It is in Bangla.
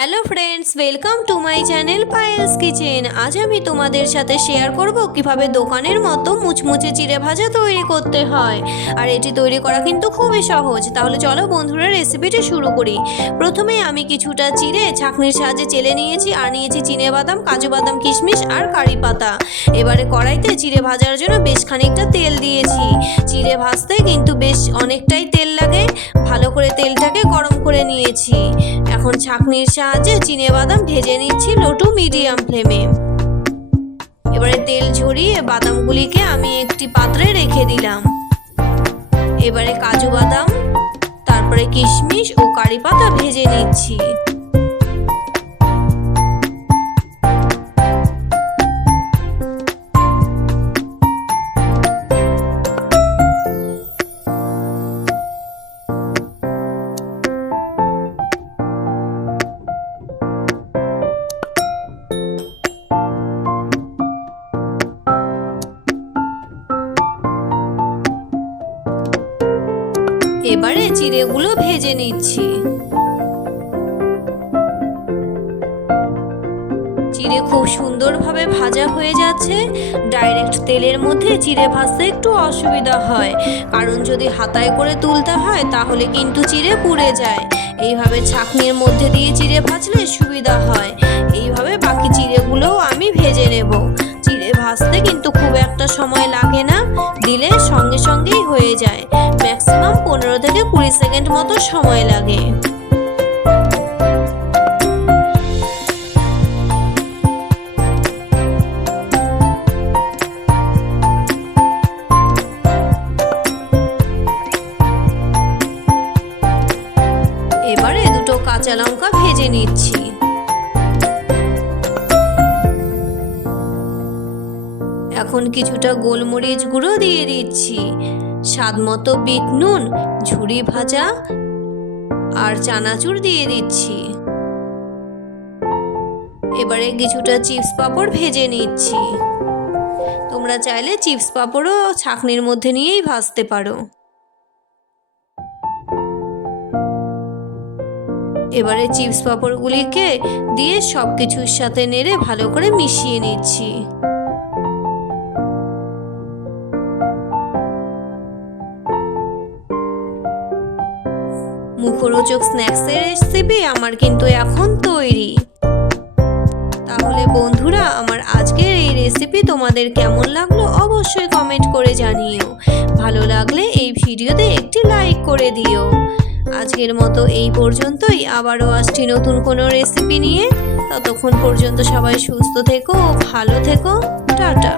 Hello friends, welcome to my channel Payel's kitchen. আজ আমি তোমাদের সাথে শেয়ার করব কিভাবে দোকানের মতো মুচমুচে চিড়ে ভাজা তৈরি করতে হয়। আর এটি তৈরি করা কিন্তু খুবই সহজ। তাহলে চলো বন্ধুরা রেসিপিটি শুরু করি। প্রথমে আমি কিছুটা চিড়ে ছাঁকনির সাহায্যে চেলে নিয়েছি, আর নিয়েছি চিনেবাদাম, কাজু বাদাম, কিশমিশ আর কারি পাতা। এবারে কড়াইতে চিড়ে ভাজার জন্য বেশ খানিকটা তেল দিয়েছি। চিড়ে ভাজতে কিন্তু বেশ অনেকটাই তেল লাগে। ভালো করে তেলটাকে গরম করে নিয়েছি। এখন ছাঁকনির সাহায্যে চিনেবাদাম ভেজে নিচ্ছি লো টু মিডিয়াম ফ্লেমে। এবারে তেল ঝরিয়ে বাদামগুলিকে আমি একটি পাত্রে রেখে দিলাম। এবারে কাজু বাদাম, তারপরে কিশমিশ ও কারি পাতা ভেজে নিচ্ছি। এবারে চিড়েগুলো ভেজে নিচ্ছি। চিড়ে খুব সুন্দরভাবে ভাজা হয়ে যাচ্ছে। ডাইরেক্ট তেলের মধ্যে চিড়ে ভাজতে একটু অসুবিধা হয়, কারণ যদি হাতায় করে তুলতে হয় তাহলে কিন্তু চিড়ে পুড়ে যায়। এইভাবে ছাঁকনির মধ্যে দিয়ে চিড়ে ভাজলে সুবিধা হয়। এইভাবে বাকি চিড়েগুলোও আমি ভেজে নেব। চিড়ে ভাজতে কিন্তু খুব একটা সময় লাগে না, দিলে সঙ্গে সঙ্গেই হয়ে যায়। ম্যাক্সিমাম 15 থেকে 20 সেকেন্ড মতো সময় লাগে। এবারে দুটো কাঁচা লঙ্কা ভেজে নিচ্ছি। এখন কিছুটা গোলমরিচ গুঁড়ো দিয়ে দিচ্ছি, স্বাদ মতো বিট নুন, ঝুরি ভাজা আর চানাচুর দিয়ে দিচ্ছি। এবারে কিছুটা চিপস পাঁপড় ভেজে নিচ্ছি। তোমরা চাইলে চিপস পাঁপড়ও ছাঁকনির মধ্যে নিয়েই ভাজতে পারো। এবারে চিপস পাঁপড়গুলিকে দিয়ে সব কিছুর সাথে নেড়ে ভালো করে মিশিয়ে নিচ্ছি। মুখরোচক স্ন্যাক্সের রেসিপি আমার কিন্তু এখন তৈরি। তাহলে বন্ধুরা, আমার আজকের এই রেসিপি তোমাদের কেমন লাগলো অবশ্যই কমেন্ট করে জানিও। ভালো লাগলে এই ভিডিওতে একটি লাইক করে দিও। আজকের মতো এই পর্যন্তই। আবারও আসছি নতুন কোনো রেসিপি নিয়ে। ততক্ষণ পর্যন্ত সবাই সুস্থ থেকো, ভালো থেকো, টাটা।